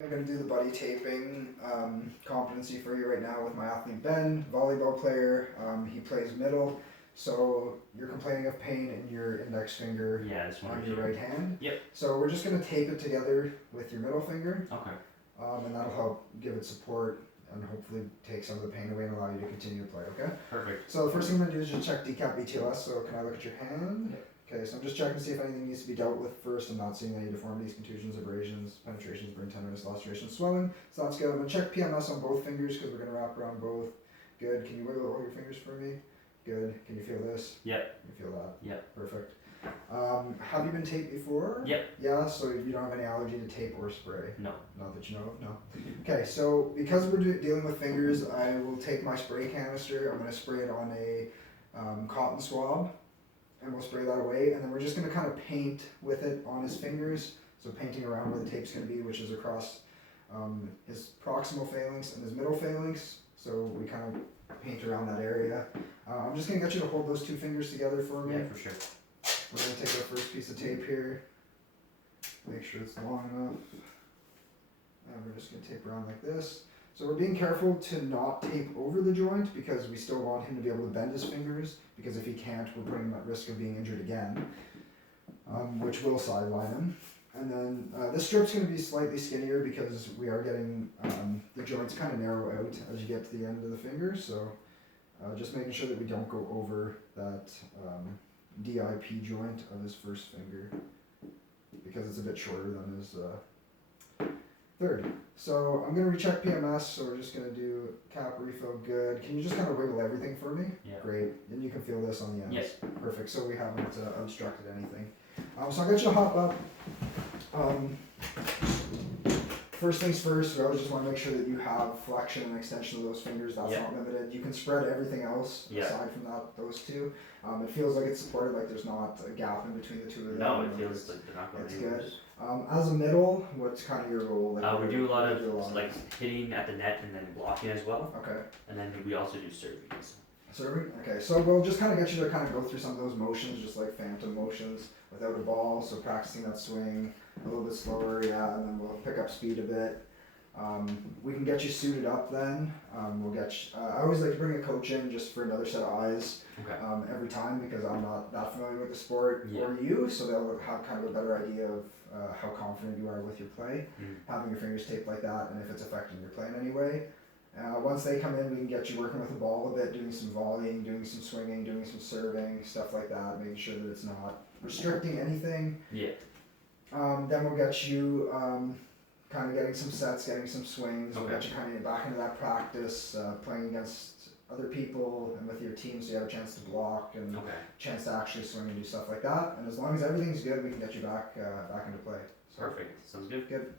I'm going to do the buddy taping competency for you right now with my athlete Ben, volleyball player. He plays middle, so you're complaining of pain in your index finger on your right hand. Yep. So we're just going to tape it together with your middle finger, Okay. and that'll help give it support and hopefully take some of the pain away and allow you to continue to play, okay? Perfect. So the first thing I'm going to do is just check decap BTLS, so can I look at your hand? Yep. Okay, so I'm just checking to see if anything needs to be dealt with first. I'm not seeing any deformities, contusions, abrasions, penetrations, burn tenderness, laceration, swelling. So that's good. I'm going to check PMS on both fingers because we're going to wrap around both. Good. Can you wiggle all your fingers for me? Good. Can you feel this? Yep. You feel that? Yep. Perfect. Have you been taped before? Yep. Yeah, so you don't have any allergy to tape or spray? No. Not that you know of? No. Okay, so because we're dealing with fingers, I will take my spray canister. I'm going to spray it on a cotton swab. And we'll spray that away, and then we're just going to kind of paint with it on his fingers, so painting around where the tape's going to be, which is across his proximal phalanx and his middle phalanx, so we kind of paint around that area. I'm just going to get you to hold those two fingers together for me. Yeah, for sure. We're going to take our first piece of tape here, make sure it's long enough, and we're just going to tape around like this. So we're being careful to not tape over the joint because we still want him to be able to bend his fingers, because if he can't, we're putting him at risk of being injured again, which will sideline him. And then this strip's going to be slightly skinnier because we are getting the joints kind of narrow out as you get to the end of the finger, so just making sure that we don't go over that DIP joint of his first finger because it's a bit shorter than his third. So I'm going to recheck PMS, so we're just going to do cap refill, good. Can you just kind of wiggle everything for me? Yeah. Great. And you can feel this on the ends. Yes. Perfect, so we haven't obstructed anything. So I'll get you to hop up. First things first, we always just want to make sure that you have flexion and extension of those fingers. That's not limited. You can spread everything else aside from that, those two. It feels like it's supported, like there's not a gap in between the two of them. No, it feels like they're not going anywhere. Good. As a middle, what's kind of your role? Like, we do a lot of like hitting at the net and then blocking as well. Okay. And then we also do serving. Serving? Okay, so we'll just kind of get you to kind of go through some of those motions, just like phantom motions without a ball. So practicing that swing a little bit slower, yeah, and then we'll pick up speed a bit. We can get you suited up then. We'll get you, I always like to bring a coach in just for another set of eyes every time because I'm not that familiar with the sport or you, so they'll have kind of a better idea of how confident you are with your play, having your fingers taped like that, and if it's affecting your play in any way. Once they come in, we can get you working with the ball a bit, doing some volleying, doing some swinging, doing some serving, stuff like that, making sure that it's not restricting anything. Yeah. Then we'll get you kind of getting some sets, getting some swings. We'll get you kind of back into that practice, playing against other people and with your team, so you have a chance to block and a chance to actually swing and do stuff like that. And as long as everything's good, we can get you back into play. So, perfect. Sounds good. Good.